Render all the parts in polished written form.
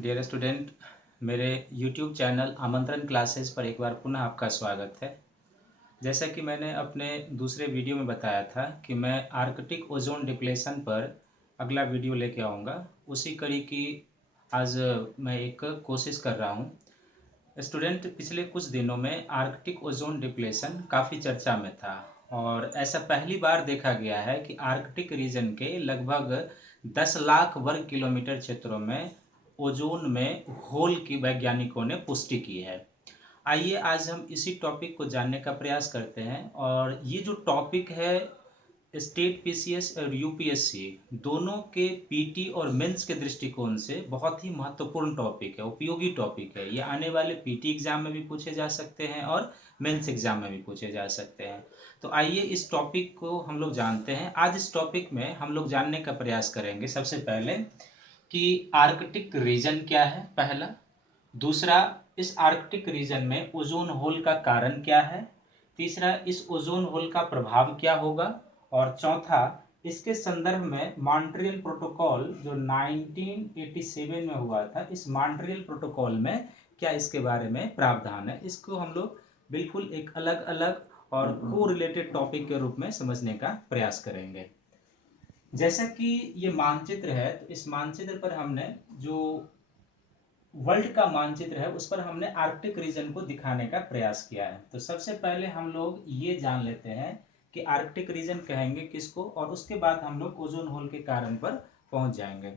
Dear student, मेरे YouTube channel आमंत्रण classes पर एक बार पुनः आपका स्वागत है। जैसा कि मैंने अपने दूसरे वीडियो में बताया था कि मैं आर्कटिक ओजोन डिप्लेशन पर अगला वीडियो लेके आऊँगा। उसी कड़ी की आज मैं एक कोशिश कर रहा हूँ। स्टूडेंट, पिछले कुछ दिनों में आर्कटिक ओजोन डिप्लेशन काफ़ी चर्चा में था और ऐसा पहली बार देखा गया है कि आर्कटिक रीजन के लगभग 10 लाख वर्ग किलोमीटर क्षेत्रों में ओजोन में होल की वैज्ञानिकों ने पुष्टि की है। आइए आज हम इसी टॉपिक को जानने का प्रयास करते हैं। और ये जो टॉपिक है, स्टेट पीसीएस और यूपीएससी दोनों के पीटी और मेंस के दृष्टिकोण से बहुत ही महत्वपूर्ण टॉपिक है, उपयोगी टॉपिक है। ये आने वाले पीटी एग्जाम में भी पूछे जा सकते हैं और मेंस एग्जाम में भी पूछे जा सकते हैं। तो आइए इस टॉपिक को हम लोग जानते हैं। आज इस टॉपिक में हम लोग जानने का प्रयास करेंगे सबसे पहले कि आर्कटिक रीजन क्या है, पहला। दूसरा, इस आर्कटिक रीजन में ओजोन होल का कारण क्या है। तीसरा, इस ओजोन होल का प्रभाव क्या होगा। और चौथा, इसके संदर्भ में मॉन्ट्रियल प्रोटोकॉल जो 1987 में हुआ था, इस मॉन्ट्रियल प्रोटोकॉल में क्या इसके बारे में प्रावधान है। इसको हम लोग बिल्कुल एक अलग अलग और को रिलेटेड टॉपिक के रूप में समझने का प्रयास करेंगे। जैसा कि ये मानचित्र है, तो इस मानचित्र पर हमने जो वर्ल्ड का मानचित्र है उस पर हमने आर्कटिक रीजन को दिखाने का प्रयास किया है। तो सबसे पहले हम लोग ये जान लेते हैं कि आर्कटिक रीजन कहेंगे किसको, और उसके बाद हम लोग ओजोन होल के कारण पर पहुंच जाएंगे।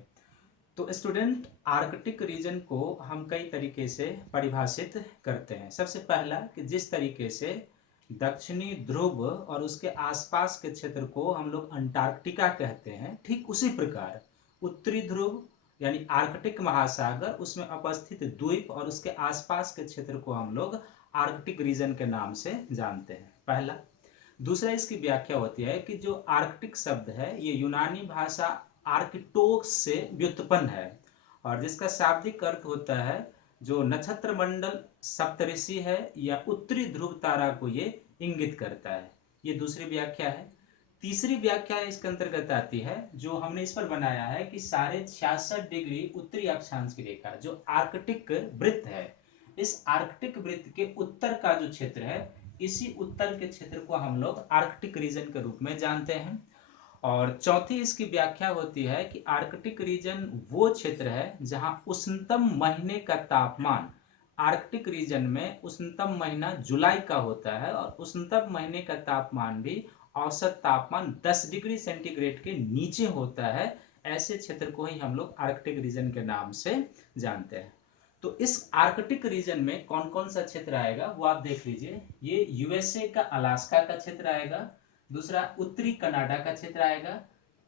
तो स्टूडेंट, आर्कटिक रीजन को हम कई तरीके से परिभाषित करते हैं। सबसे पहला कि जिस तरीके से दक्षिणी ध्रुव और उसके आसपास के क्षेत्र को हम लोग अंटार्कटिका कहते हैं, ठीक उसी प्रकार उत्तरी ध्रुव यानी आर्कटिक महासागर, उसमें उपस्थित द्वीप और उसके आसपास के क्षेत्र को हम लोग आर्कटिक रीजन के नाम से जानते हैं, पहला। दूसरा, इसकी व्याख्या होती है कि जो आर्कटिक शब्द है ये यूनानी भाषा आर्किटोक्स से व्युत्पन्न है और जिसका शाब्दिक अर्थ होता है जो नक्षत्र मंडल सप्तऋषि है या उत्तरी ध्रुव तारा को ये इंगित करता है। ये दूसरी व्याख्या है। तीसरी व्याख्या इसके अंतर्गत आती है जो हमने इस पर बनाया है कि 66.5 डिग्री उत्तरी अक्षांश की रेखा जो आर्कटिक वृत्त है, इस आर्कटिक वृत्त के उत्तर का जो क्षेत्र है, इसी उत्तर के क्षेत्र को हम लोग आर्कटिक रीजन के रूप में जानते हैं। और चौथी इसकी व्याख्या होती है कि आर्कटिक रीजन वो क्षेत्र है जहां उष्णतम महीने का तापमान, आर्कटिक रीजन में उष्णतम महीना जुलाई का होता है और उष्णतम महीने का तापमान भी औसत तापमान 10 डिग्री सेंटीग्रेड के नीचे होता है। ऐसे क्षेत्र को ही हम लोग आर्कटिक रीजन के नाम से जानते हैं। तो इस आर्कटिक रीजन में कौन कौन सा क्षेत्र आएगा वो आप देख लीजिए। ये यूएसए का अलास्का का क्षेत्र आएगा, दूसरा उत्तरी कनाडा का क्षेत्र आएगा,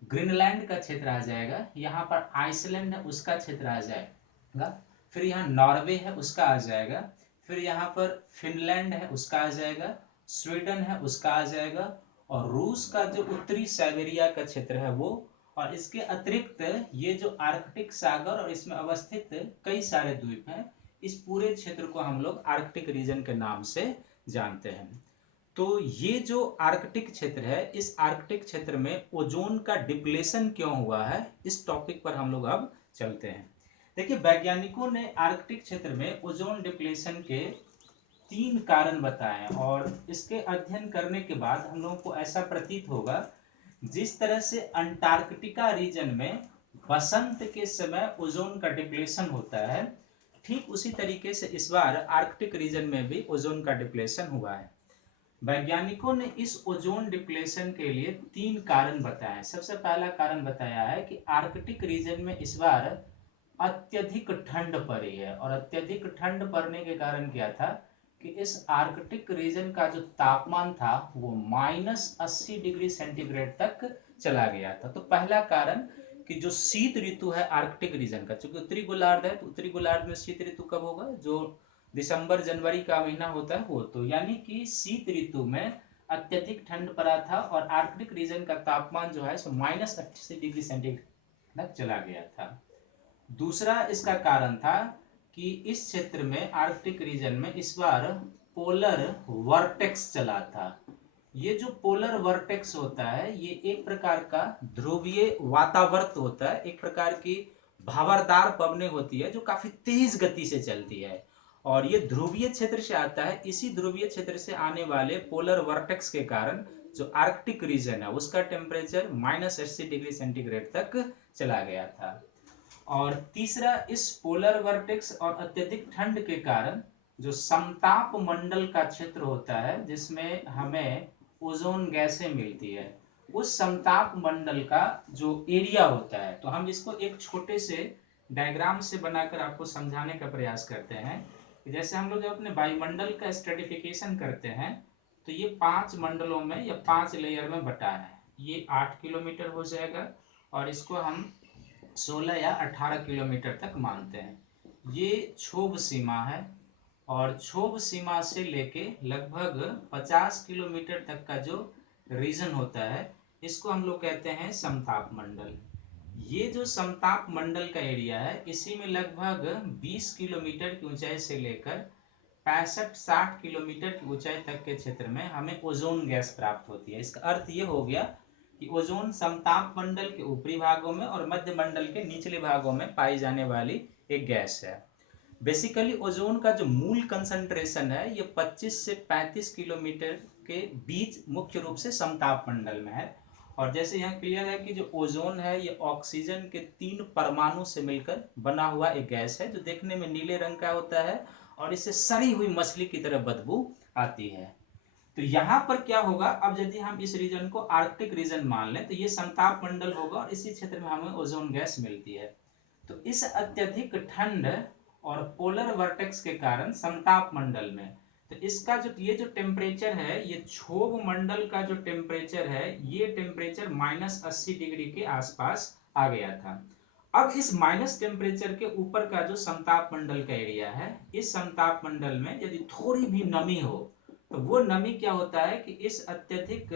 ग्रीनलैंड का क्षेत्र आ जाएगा, यहाँ पर आइसलैंड है उसका क्षेत्र आ जाएगा, फिर यहाँ नॉर्वे है उसका आ जाएगा, फिर यहाँ पर फिनलैंड है उसका आ जाएगा, स्वीडन है उसका आ जाएगा, और रूस का जो उत्तरी साइबेरिया का क्षेत्र है वो। और इसके अतिरिक्त ये जो आर्कटिक सागर और इसमें अवस्थित कई सारे द्वीप हैं, इस पूरे क्षेत्र को हम लोग आर्कटिक रीजन के नाम से जानते हैं। तो ये जो आर्कटिक क्षेत्र है, इस आर्कटिक क्षेत्र में ओजोन का डिप्लेशन क्यों हुआ है, इस टॉपिक पर हम लोग अब चलते हैं। देखिए, वैज्ञानिकों ने आर्कटिक क्षेत्र में ओजोन डिप्लेशन के 3 कारण बताए और इसके अध्ययन करने के बाद हम लोगों को ऐसा प्रतीत होगा जिस तरह से अंटार्कटिका रीजन में बसंत के समय ओजोन का डिप्लेशन होता है, ठीक उसी तरीके से इस बार आर्कटिक रीजन में भी ओजोन का डिप्लेशन हुआ है। वैज्ञानिकों ने इस ओजोन डिप्लेशन के लिए 3 कारण बताए। सबसे पहला कारण बताया है कि आर्कटिक रीजन में इस बार अत्यधिक ठंड पड़ी है और अत्यधिक ठंड पड़ने के कारण क्या था कि इस आर्कटिक रीजन का जो तापमान था वो -80 डिग्री सेंटीग्रेड तक चला गया था। तो पहला कारण कि जो शीत ऋतु है आर्कटिक रीजन का, चूंकि उत्तरी गोलार्ध है तो उत्तरी गोलार्ध में शीत ऋतु कब होगा, जो दिसंबर जनवरी का महीना होता है वो। तो यानी कि शीत ऋतु में अत्यधिक ठंड पड़ा था और आर्कटिक रीजन का तापमान जो है सो -80 डिग्री सेंटीग्रेड तक चला गया था। दूसरा इसका कारण था कि इस क्षेत्र में आर्कटिक रीजन में इस बार पोलर वर्टेक्स चला था। ये जो पोलर वर्टेक्स होता है ये एक प्रकार का ध्रुवीय वातावर्त होता है, एक प्रकार की भावरदार पवनें होती है जो काफी तेज गति से चलती है, और ये ध्रुवीय क्षेत्र से आता है। इसी ध्रुवीय क्षेत्र से आने वाले पोलर वर्टेक्स के कारण जो आर्कटिक रीजन है उसका टेम्परेचर -80 डिग्री सेंटीग्रेड तक चला गया था। और तीसरा, इस पोलर वर्टेक्स और अत्यधिक ठंड के कारण जो समताप मंडल का क्षेत्र होता है जिसमें हमें ओजोन गैसें मिलती है, उस समताप मंडल का जो एरिया होता है, तो हम इसको एक छोटे से डायग्राम से बनाकर आपको समझाने का प्रयास करते हैं। जैसे हम लोग जब अपने वायुमंडल का स्ट्रेटिफिकेशन करते हैं तो ये 5 मंडलों में या 5 लेयर में बटा है। ये 8 किलोमीटर हो जाएगा और इसको हम 16 या 18 किलोमीटर तक मानते हैं। ये क्षोभ सीमा है, और क्षोभ सीमा से लेके लगभग 50 किलोमीटर तक का जो रीजन होता है इसको हम लोग कहते हैं समताप मंडल। ये जो समताप मंडल का एरिया है इसी में लगभग 20 किलोमीटर की ऊंचाई से लेकर 65-60 किलोमीटर की ऊंचाई तक के क्षेत्र में हमें ओजोन गैस प्राप्त होती है। इसका अर्थ ये हो गया कि ओजोन समताप मंडल के ऊपरी भागों में और मध्य मंडल के निचले भागों में पाई जाने वाली एक गैस है। बेसिकली ओजोन का जो मूल कंसंट्रेशन है ये 25 से 35 किलोमीटर के बीच मुख्य रूप से समताप मंडल में है। और जैसे यहाँ क्लियर है कि जो ओजोन है ये ऑक्सीजन के 3 परमाणु से मिलकर बना हुआ एक गैस है जो देखने में नीले रंग का होता है और इससे सड़ी हुई मछली की तरह बदबू आती है। तो यहाँ पर क्या होगा, अब यदि हम इस रीजन को आर्कटिक रीजन मान लें तो ये समताप मंडल होगा और इसी क्षेत्र में हमें ओजोन गैस मिलती है। तो इस अत्यधिक ठंड और पोलर वर्टेक्स के कारण समताप मंडल में तो इसका जो ये जो टेम्परेचर है, ये क्षोभ मंडल का जो टेम्परेचर है ये टेम्परेचर -80 डिग्री के आसपास आ गया था। अब इस माइनस टेम्परेचर के ऊपर का जो समताप मंडल का एरिया है, इस समताप मंडल में यदि थोड़ी भी नमी हो तो वो नमी क्या होता है कि इस अत्यधिक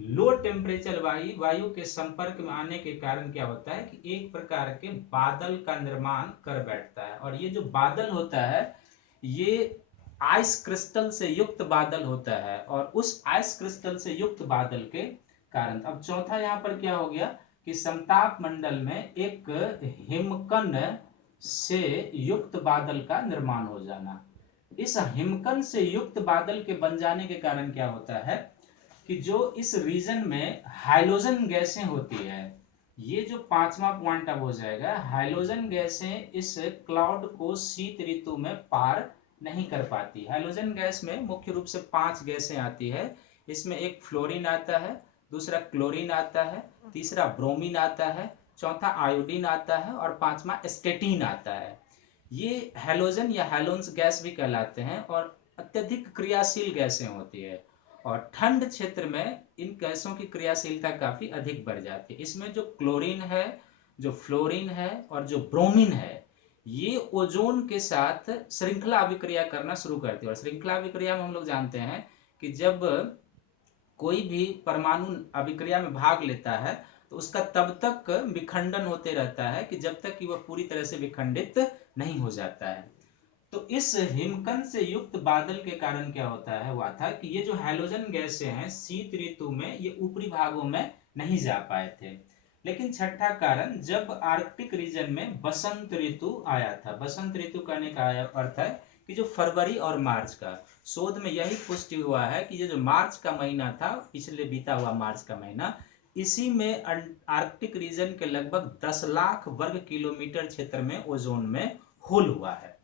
लो टेम्परेचर वायु के संपर्क में आने के कारण क्या होता है कि एक प्रकार के बादल का निर्माण कर बैठता है। और ये जो बादल होता है ये आइस क्रिस्टल से युक्त बादल होता है, और उस आइस क्रिस्टल से युक्त बादल के कारण अब चौथा यहाँ पर क्या हो गया कि समताप मंडल में एक हिमकण से युक्त बादल का निर्माण हो जाना। इस हिमकण से युक्त बादल के बन जाने के कारण क्या होता है कि जो इस रीजन में हाइड्रोजन गैसें होती है, ये जो 5वां पॉइंट अब हो जाएगा, हाइड्रोजन गैसें इस क्लाउड को शीत ऋतु में पार नहीं कर पाती। हाइड्रोजन गैस में मुख्य रूप से 5 गैसें आती है। इसमें एक फ्लोरीन आता है, दूसरा क्लोरीन आता है, तीसरा ब्रोमीन आता है, चौथा आयोडीन आता है और 5वां स्टेटीन आता है। ये हैलोजन या हैलोन्स गैस भी कहलाते हैं और अत्यधिक क्रियाशील गैसें होती है, और ठंड क्षेत्र में इन गैसों की क्रियाशीलता काफ़ी अधिक बढ़ जाती है। इसमें जो क्लोरीन है, जो फ्लोरीन है और जो ब्रोमीन है, ये ओजोन के साथ श्रृंखला अभिक्रिया करना शुरू करती है। और श्रृंखला अभिक्रिया में हम लोग जानते हैं कि जब कोई भी परमाणु अभिक्रिया में भाग लेता है तो उसका तब तक विखंडन होते रहता है कि जब तक कि वह पूरी तरह से विखंडित नहीं हो जाता है। तो इस हिमकण से युक्त बादल के कारण क्या होता है हुआ था कि ये जो हैलोजन गैसें हैं शीत ऋतु में ये ऊपरी भागों में नहीं जा पाए थे। लेकिन छठा कारण, जब आर्कटिक रीजन में बसंत ऋतु आया था। बसंत ऋतु कहने का अर्थ है कि जो फरवरी और मार्च का, शोध में यही पुष्टि हुआ है कि ये जो मार्च का महीना था, पिछले बीता हुआ मार्च का महीना, इसी में आर्कटिक रीजन के लगभग 10 लाख वर्ग किलोमीटर क्षेत्र में ओजोन में होल हुआ है।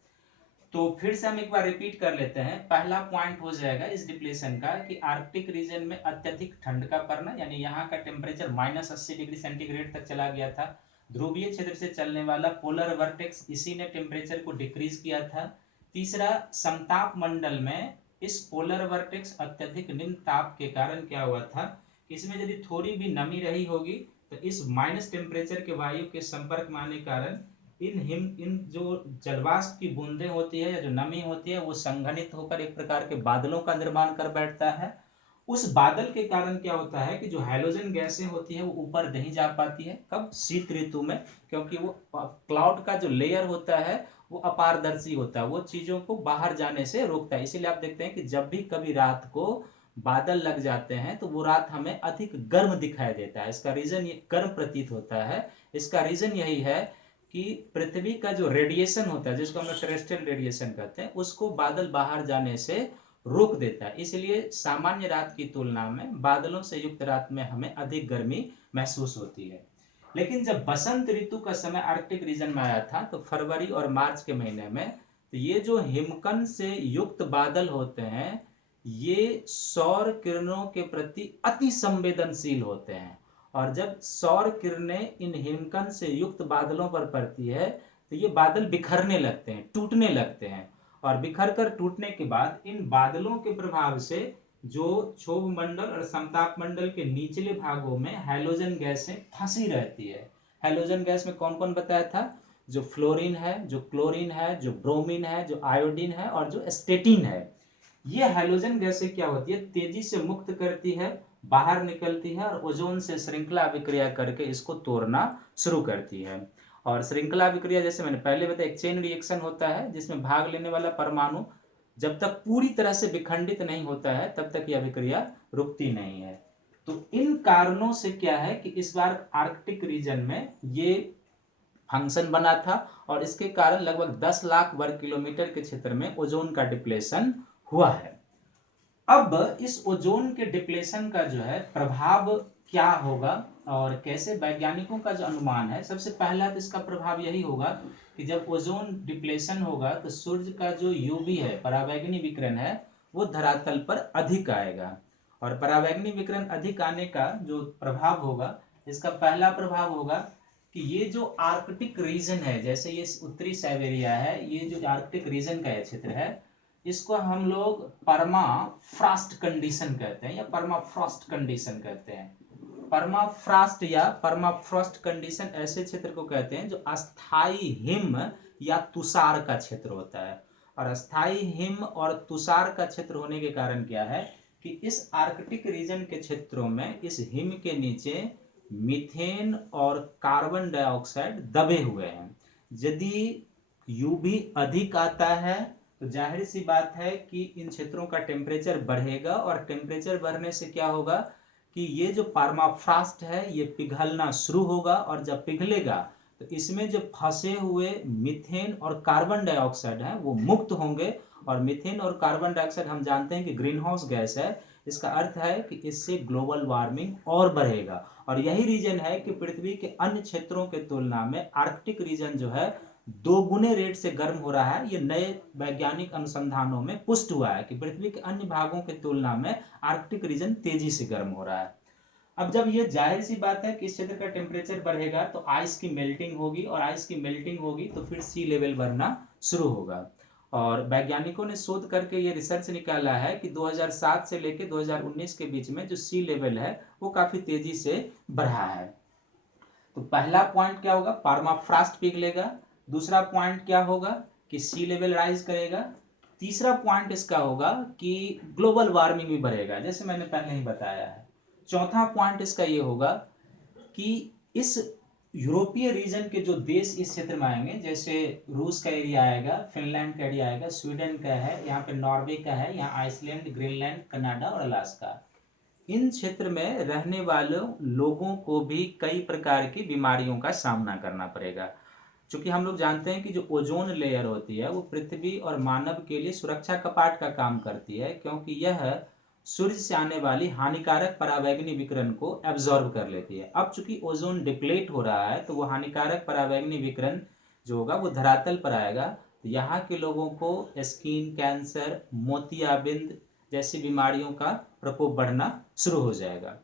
तो फिर से हम एक बार रिपीट कर लेते हैं। पहला पॉइंट हो जाएगा इस डिप्लेशन का कि आर्कटिक रीजन में अत्यधिक ठंड का पड़ना, यानी यहाँ का टेम्परेचर -80 डिग्री सेंटीग्रेड तक चला गया था। ध्रुवीय क्षेत्र से चलने वाला पोलर वर्टेक्स, इसी ने टेम्परेचर को डिक्रीज किया था। तीसरा, समताप मंडल में इस पोलर वर्टेक्स अत्यधिक निम्न ताप के कारण क्या हुआ था, इसमें यदि थोड़ी भी नमी रही होगी तो इस माइनस टेम्परेचर के वायु के संपर्क में आने के कारण इन जो जलवाष्प की बूंदें होती है या जो नमी होती है वो संघनित होकर एक प्रकार के बादलों का निर्माण कर बैठता है। उस बादल के कारण क्या होता है कि जो हैलोजन गैसें होती है वो ऊपर नहीं जा पाती है। कब? शीत ऋतु में, क्योंकि वो क्लाउड का जो लेयर होता है वो अपारदर्शी होता है, वो चीजों को बाहर जाने से रोकता है। इसीलिए आप देखते हैं कि जब भी कभी रात को बादल लग जाते हैं तो वो रात हमें अधिक गर्म दिखाई देता है। इसका रीजन ये गर्म प्रतीत होता है। इसका रीजन यही है कि पृथ्वी का जो रेडिएशन होता है, जिसको हम लोग टेरेस्ट्रियल रेडिएशन कहते हैं, उसको बादल बाहर जाने से रोक देता है। इसलिए सामान्य रात की तुलना में बादलों से युक्त रात में हमें अधिक गर्मी महसूस होती है। लेकिन जब बसंत ऋतु का समय आर्कटिक रीजन में आया था, तो फरवरी और मार्च के महीने में, तो ये जो हिमकण से युक्त बादल होते हैं, ये सौर किरणों के प्रति अति संवेदनशील होते हैं। और जब सौर किरणें इन हिमकण से युक्त बादलों पर पड़ती है, तो ये बादल बिखरने लगते हैं, टूटने लगते हैं। और बिखर कर टूटने के बाद इन बादलों के प्रभाव से जो क्षोभ मंडल और समताप मंडल के निचले भागों में हैलोजन गैसें फंसी रहती है। हैलोजन गैस में कौन कौन बताया था? जो फ्लोरीन है, जो क्लोरीन है, जो ब्रोमीन है, जो आयोडीन है और जो स्टेटिन है। ये हैलोजन गैसें क्या होती है? तेजी से मुक्त करती है, बाहर निकलती है और ओजोन से श्रृंखला अभिक्रिया करके इसको तोड़ना शुरू करती है। और श्रृंखला अभिक्रिया, जैसे मैंने पहले बताया, एक चेन रिएक्शन होता है जिसमें भाग लेने वाला परमाणु जब तक पूरी तरह से विखंडित नहीं होता है तब तक यह अभिक्रिया रुकती नहीं है। तो इन कारणों से क्या है कि इस बार आर्कटिक रीजन में ये फंक्शन बना था और इसके कारण लगभग 10 लाख वर्ग किलोमीटर के क्षेत्र में ओजोन का डिप्लेशन हुआ है। अब इस ओजोन के डिप्लेशन का जो है प्रभाव क्या होगा और कैसे, वैज्ञानिकों का जो अनुमान है, सबसे पहला तो इसका प्रभाव यही होगा कि जब ओजोन डिप्लेशन होगा तो सूर्य का जो यूवी है, परावैंगनी विकिरण है, वो धरातल पर अधिक आएगा। और परावैंगनी विकिरण अधिक आने का जो प्रभाव होगा, इसका पहला प्रभाव होगा कि ये जो आर्कटिक रीजन है, जैसे ये उत्तरी साइबेरिया है, ये जो आर्कटिक रीजन का क्षेत्र है, इसको हम लोग परमाफ्रॉस्ट कंडीशन कहते हैं या परमाफ्रॉस्ट कंडीशन कहते हैं। परमाफ्रॉस्ट या परमाफ्रॉस्ट कंडीशन ऐसे क्षेत्र को कहते हैं जो अस्थाई हिम या तुषार का क्षेत्र होता है। और अस्थाई हिम और तुषार का क्षेत्र होने के कारण क्या है कि इस आर्कटिक रीजन के क्षेत्रों में इस हिम के नीचे मीथेन और कार्बन डाइऑक्साइड दबे हुए हैं। यदि यूवी अधिक आता है तो जाहिर सी बात है कि इन क्षेत्रों का टेम्परेचर बढ़ेगा और टेम्परेचर बढ़ने से क्या होगा कि ये जो परमाफ्रॉस्ट है ये पिघलना शुरू होगा और जब पिघलेगा तो इसमें जो फंसे हुए मीथेन और कार्बन डाइऑक्साइड है वो मुक्त होंगे। और मीथेन और कार्बन डाइऑक्साइड हम जानते हैं कि ग्रीन हाउस गैस है। इसका अर्थ है कि इससे ग्लोबल वार्मिंग और बढ़ेगा। और यही रीजन है कि पृथ्वी के अन्य क्षेत्रों के तुलना में आर्कटिक रीजन जो है 2 गुने रेट से गर्म हो रहा है। ये नए वैज्ञानिक अनुसंधानों में पुष्ट हुआ है कि पृथ्वी के अन्य भागों की तुलना में आर्कटिक रीजन तेजी से गर्म हो रहा है। अब जब ये जाहिर सी बात है कि इस क्षेत्र का टेम्परेचर बढ़ेगा तो आइस की मेल्टिंग होगी और आइस की मेल्टिंग होगी तो फिर सी लेवल बढ़ना शुरू होगा। और वैज्ञानिकों ने शोध करके ये रिसर्च निकाला है कि 2007 से लेकर 2019 के बीच में जो सी लेवल है वो काफी तेजी से बढ़ा है। तो पहला पॉइंट क्या होगा? परमाफ्रॉस्ट पिघलेगा। दूसरा पॉइंट क्या होगा कि सी लेवल राइज करेगा। तीसरा पॉइंट इसका होगा कि ग्लोबल वार्मिंग भी बढ़ेगा, जैसे मैंने पहले ही बताया है। चौथा पॉइंट इसका ये होगा कि इस यूरोपीय रीजन के जो देश इस क्षेत्र में आएंगे, जैसे रूस का एरिया आएगा, फिनलैंड का एरिया आएगा, स्वीडन का है, यहाँ पे नॉर्वे का है, यहाँ आइसलैंड, ग्रीनलैंड, कनाडा और अलास्का। इन क्षेत्र में रहने वाले लोगों को भी कई प्रकार की बीमारियों का सामना करना पड़ेगा। क्योंकि हम लोग जानते हैं कि जो ओजोन लेयर होती है वो पृथ्वी और मानव के लिए सुरक्षा कपाट का काम करती है, क्योंकि यह सूर्य से आने वाली हानिकारक परावैंगनी विकिरण को एब्जॉर्ब कर लेती है। अब चूंकि ओजोन डिप्लेट हो रहा है तो वो हानिकारक परावैंगनी विकिरण जो होगा वो धरातल पर आएगा। तो यहाँ के लोगों को स्किन कैंसर, मोतियाबिंद जैसी बीमारियों का प्रकोप बढ़ना शुरू हो जाएगा।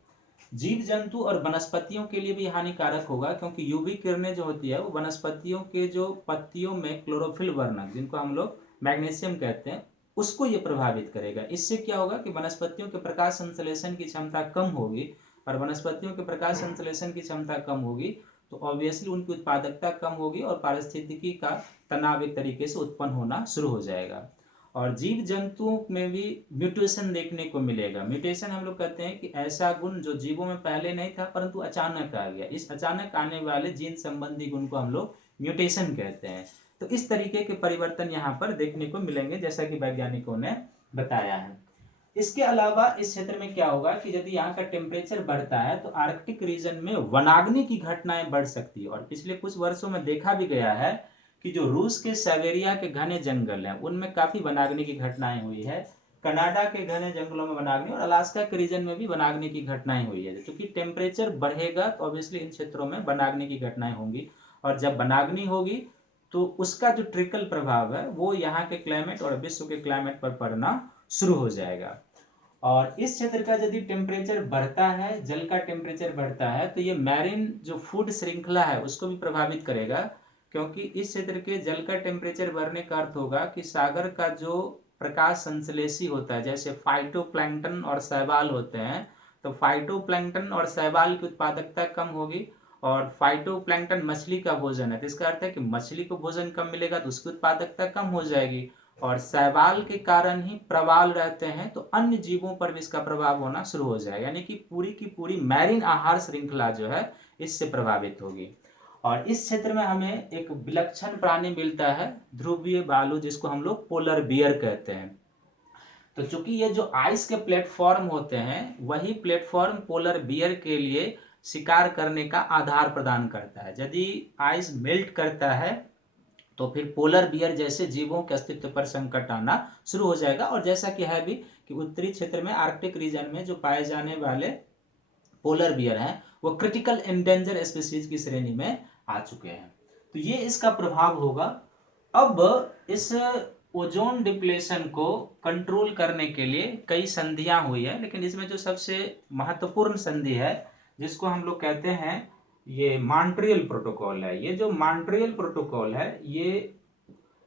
जीव जंतु और वनस्पतियों के लिए भी हानिकारक होगा, क्योंकि यूवी किरणें जो होती है वो वनस्पतियों के जो पत्तियों में क्लोरोफिल वर्णक, जिनको हम लोग मैग्नीशियम कहते हैं, उसको ये प्रभावित करेगा। इससे क्या होगा कि वनस्पतियों के प्रकाश संश्लेषण की क्षमता कम होगी। और वनस्पतियों के प्रकाश संश्लेषण की क्षमता कम होगी तो ऑब्वियसली उनकी उत्पादकता कम होगी और पारिस्थितिकी का तनाव एक तरीके से उत्पन्न होना शुरू हो जाएगा। और जीव जंतुओं में भी म्यूटेशन देखने को मिलेगा। म्यूटेशन हम लोग कहते हैं कि ऐसा गुण जो जीवों में पहले नहीं था परंतु अचानक आ गया। इस अचानक आने वाले जीन संबंधी गुण को हम लोग म्यूटेशन कहते हैं। तो इस तरीके के परिवर्तन यहाँ पर देखने को मिलेंगे, जैसा कि वैज्ञानिकों ने बताया है। इसके अलावा इस क्षेत्र में क्या होगा कि यदि यहाँ का टेम्परेचर बढ़ता है तो आर्कटिक रीजन में वनाग्नि की घटनाएं बढ़ सकती है। और पिछले कुछ वर्षों में देखा भी गया है कि जो रूस के साइबेरिया के घने जंगल हैं उनमें काफी वनाग्नि की घटनाएं हुई है। कनाडा के घने जंगलों में वनाग्नि और अलास्का के रीजन में भी वनाग्नि की घटनाएं हुई है। क्योंकि टेम्परेचर बढ़ेगा तो ऑब्वियसली इन क्षेत्रों में वनाग्नि की घटनाएं होंगी, और जब वनाग्नि होगी तो उसका जो ट्रिकल प्रभाव है वो यहाँ के क्लाइमेट और विश्व के क्लाइमेट पर पड़ना शुरू हो जाएगा। और इस क्षेत्र का यदि टेम्परेचर बढ़ता है, जल का टेम्परेचर बढ़ता है, तो ये मैरिन जो फूड श्रृंखला है उसको भी प्रभावित करेगा। क्योंकि इस क्षेत्र के जल का टेम्परेचर बढ़ने का अर्थ होगा कि सागर का जो प्रकाश संश्लेषी होता है, जैसे फाइटोप्लैंक्टन और शैवाल होते हैं, तो फाइटोप्लैंक्टन और शैवाल की उत्पादकता कम होगी। और फाइटोप्लैंक्टन मछली का भोजन है, तो इसका अर्थ है कि मछली को भोजन कम मिलेगा तो उसकी उत्पादकता कम हो जाएगी। और शैवाल के कारण ही प्रवाल रहते हैं तो अन्य जीवों पर भी इसका प्रभाव होना शुरू हो जाएगा, यानी कि पूरी की पूरी मैरीन आहार श्रृंखला जो है इससे प्रभावित होगी। और इस क्षेत्र में हमें एक विलक्षण प्राणी मिलता है, ध्रुवीय भालू, जिसको हम लोग पोलर बियर कहते हैं। तो चूंकि ये जो आइस के प्लेटफॉर्म होते हैं वही प्लेटफॉर्म पोलर बियर के लिए शिकार करने का आधार प्रदान करता है। यदि आइस मेल्ट करता है तो फिर पोलर बियर जैसे जीवों के अस्तित्व पर संकट आना शुरू हो जाएगा। और जैसा कि है भी कि उत्तरी क्षेत्र में आर्कटिक रीजन में जो पाए जाने वाले पोलर बियर हैं वो क्रिटिकल एंडेंजर स्पीशीज की श्रेणी में आ चुके हैं। तो ये इसका प्रभाव होगा। अब इस ओजोन डिप्लेशन को कंट्रोल करने के लिए कई संधियां हुई है, लेकिन इसमें जो सबसे महत्वपूर्ण संधि है जिसको हम लोग कहते हैं ये मॉन्ट्रियल प्रोटोकॉल है। ये जो मॉन्ट्रियल प्रोटोकॉल है ये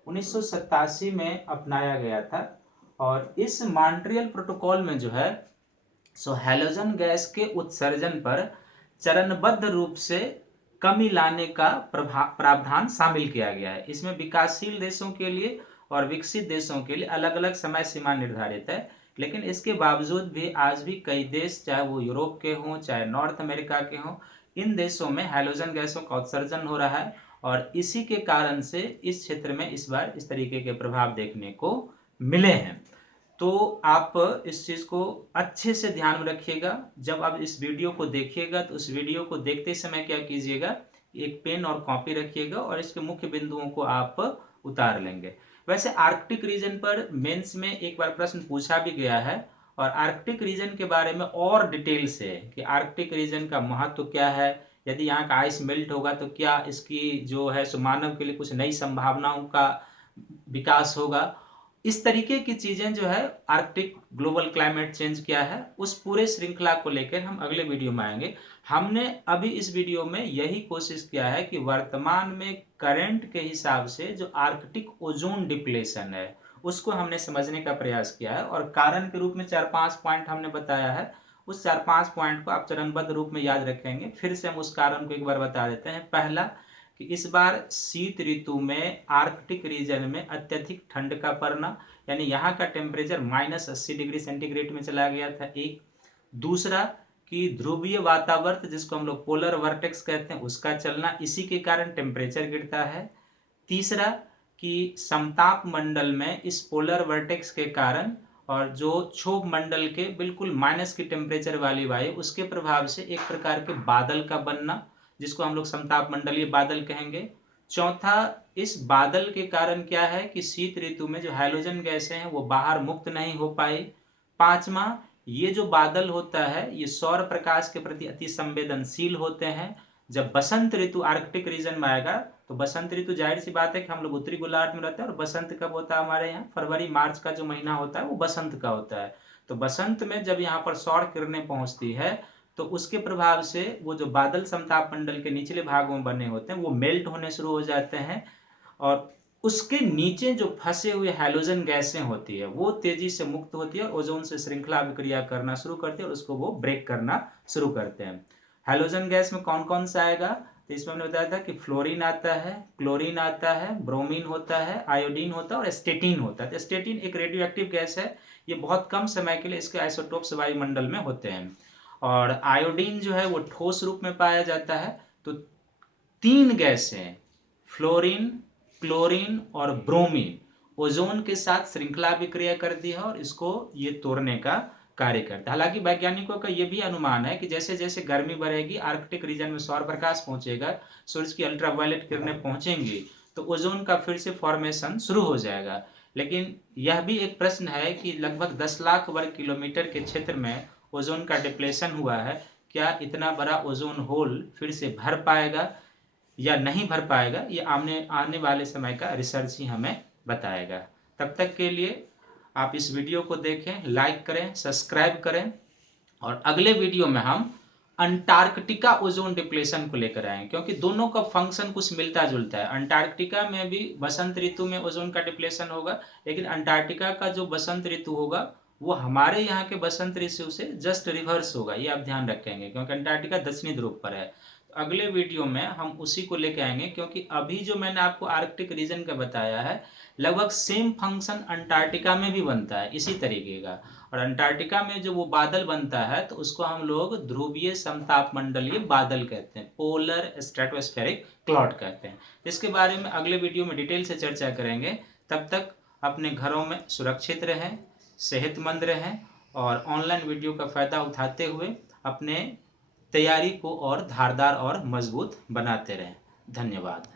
1987 में अपनाया गया था। और इस मॉन्ट्रियल प्रोटोकॉल में जो है सो हैलोजन गैस के उत्सर्जन पर चरणबद्ध रूप से कमी लाने का प्रावधान शामिल किया गया है। इसमें विकासशील देशों के लिए और विकसित देशों के लिए अलग अलग समय सीमा निर्धारित है। लेकिन इसके बावजूद भी आज भी कई देश, चाहे वो यूरोप के हों चाहे नॉर्थ अमेरिका के हों, इन देशों में हैलोजन गैसों का उत्सर्जन हो रहा है। और इसी के कारण से इस क्षेत्र में इस बार इस तरीके के प्रभाव देखने को मिले हैं। तो आप इस चीज़ को अच्छे से ध्यान में रखिएगा। जब आप इस वीडियो को देखिएगा तो उस वीडियो को देखते समय क्या कीजिएगा, एक पेन और कॉपी रखिएगा और इसके मुख्य बिंदुओं को आप उतार लेंगे। वैसे आर्कटिक रीजन पर मेंस में एक बार प्रश्न पूछा भी गया है, और आर्कटिक रीजन के बारे में और डिटेल से कि आर्कटिक रीजन का महत्व क्या है, यदि यहाँ का आइस मेल्ट होगा तो क्या इसकी जो है सो मानव के लिए कुछ नई संभावनाओं का विकास होगा, इस तरीके की चीजें जो है आर्कटिक ग्लोबल क्लाइमेट चेंज क्या है उस पूरे श्रृंखला को लेकर हम अगले वीडियो में आएंगे। हमने अभी इस वीडियो में यही कोशिश किया है कि वर्तमान में करंट के हिसाब से जो आर्कटिक ओजोन डिप्लेशन है उसको हमने समझने का प्रयास किया है, और कारण के रूप में 4-5 पॉइंट हमने बताया है। उस 4-5 पॉइंट को आप चरणबद्ध रूप में याद रखेंगे। फिर से हम उस कारण को एक बार बता देते हैं। पहला कि इस बार शीत ऋतु में आर्कटिक रीजन में अत्यधिक ठंड का पड़ना, यानी यहाँ का टेम्परेचर -80 डिग्री सेंटीग्रेड में चला गया था। एक दूसरा कि ध्रुवीय वातावरण जिसको हम लोग पोलर वर्टेक्स कहते हैं उसका चलना, इसी के कारण टेम्परेचर गिरता है। तीसरा कि समताप मंडल में इस पोलर वर्टेक्स के कारण और जो क्षोभ मंडल के बिल्कुल माइनस की टेम्परेचर वाली वायु उसके प्रभाव से एक प्रकार के बादल का बनना जिसको हम लोग समताप मंडलीय बादल कहेंगे। चौथा, इस बादल के कारण क्या है कि शीत ऋतु में जो हाइड्रोजन गैसें हैं वो बाहर मुक्त नहीं हो पाई। पांचवा, ये जो बादल होता है ये सौर प्रकाश के प्रति अति संवेदनशील होते हैं। जब बसंत ऋतु आर्कटिक रीजन में आएगा तो बसंत ऋतु जाहिर सी बात है कि हम लोग उत्तरी गोलार्ध में रहते हैं, और बसंत कब होता है हमारे यहाँ, फरवरी मार्च का जो महीना होता है वो बसंत का होता है। तो बसंत में जब यहाँ पर सौर किरणें पहुंचती है तो उसके प्रभाव से वो जो बादल समताप मंडल के निचले भागों में बने होते हैं वो मेल्ट होने शुरू हो जाते हैं, और उसके नीचे जो फंसे हुए हैलोजन गैसें होती है वो तेजी से मुक्त होती है और ओजोन से श्रृंखला अभिक्रिया करना शुरू करती है और उसको वो ब्रेक करना शुरू करते हैं। हैलोजन गैस में कौन कौन सा आएगा, तो इसमें हमने बताया था कि फ्लोरीन आता है, क्लोरीन आता है, ब्रोमीन होता है, आयोडीन होता है और स्टेटिन होता है। तो स्टेटिन एक रेडियोएक्टिव गैस है, ये बहुत कम समय के लिए इसके आइसोटोप्स वायुमंडल में होते हैं। और आयोडीन जो है वो ठोस रूप में पाया जाता है। तो तीन गैसें फ्लोरीन, क्लोरीन और ब्रोमीन, ओजोन के साथ श्रृंखला अभिक्रिया करती है और इसको ये तोड़ने का कार्य करता है। हालांकि वैज्ञानिकों का ये भी अनुमान है कि जैसे जैसे गर्मी बढ़ेगी, आर्कटिक रीजन में सौर प्रकाश पहुंचेगा, सूरज की अल्ट्रावायलेट किरणें पहुंचेंगी, तो ओजोन का फिर से फॉर्मेशन शुरू हो जाएगा। लेकिन यह भी एक प्रश्न है कि लगभग 10 लाख वर्ग किलोमीटर के क्षेत्र में ओजोन का डिप्लेशन हुआ है, क्या इतना बड़ा ओजोन होल फिर से भर पाएगा या नहीं भर पाएगा, ये आने वाले समय का रिसर्च ही हमें बताएगा। तब तक के लिए आप इस वीडियो को देखें, लाइक करें, सब्सक्राइब करें, और अगले वीडियो में हम अंटार्कटिका ओजोन डिप्लेशन को लेकर आए, क्योंकि दोनों का फंक्शन कुछ मिलता जुलता है। अंटार्कटिका में भी बसंत ऋतु में ओजोन का डिप्लेशन होगा, लेकिन अंटार्कटिका का जो बसंत ऋतु होगा वो हमारे यहाँ के बसंत ऋतु से जस्ट रिवर्स होगा, ये आप ध्यान रखेंगे, क्योंकि अंटार्कटिका दक्षिणी ध्रुव पर है। अगले वीडियो में हम उसी को लेके आएंगे, क्योंकि अभी जो मैंने आपको आर्कटिक रीजन का बताया है, लगभग सेम फंक्शन अंटार्कटिका में भी बनता है इसी तरीके का। और अंटार्कटिका में जो वो बादल बनता है तो उसको हम लोग ध्रुवीय समतापमंडलीय बादल कहते हैं, पोलर स्ट्रेटोस्फेरिक क्लाउड कहते हैं। इसके बारे में अगले वीडियो में डिटेल से चर्चा करेंगे। तब तक अपने घरों में सुरक्षित रहें, सेहतमंद रहें, और ऑनलाइन वीडियो का फ़ायदा उठाते हुए अपने तैयारी को और धारदार और मजबूत बनाते रहें। धन्यवाद।